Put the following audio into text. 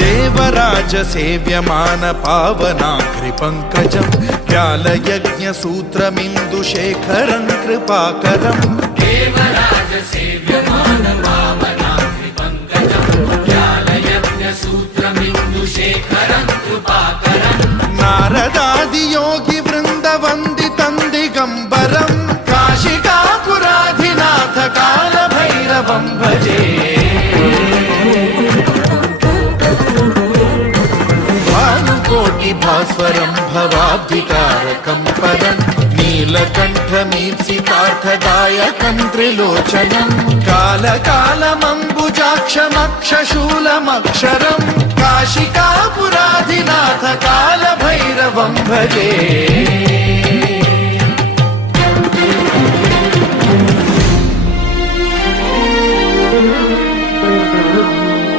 देवराज सेव्यमान पावनाग्रि पंकजं व्यालयज्ञ सूत्रमिन्दुशेखरं कृपाकरं देवराज सेव्यमान पावनाग्रि पंकजं व्यालयज्ञ सूत्रमिन्दुशेखरं कृपाकरं नारदादि योगी वृंद वंदितं दिगंबरं काशिकापुराधिनाथ काल भैरवं भजे भास्वरं भवाब्धिकारकं परं नीलकण्ठमीप्सितार्थदायकं त्रिलोचनं कालकालमम्बुजाक्षमक्षशूलमक्षरं काशिकापुराधिनाथ कालभैरवं भजे।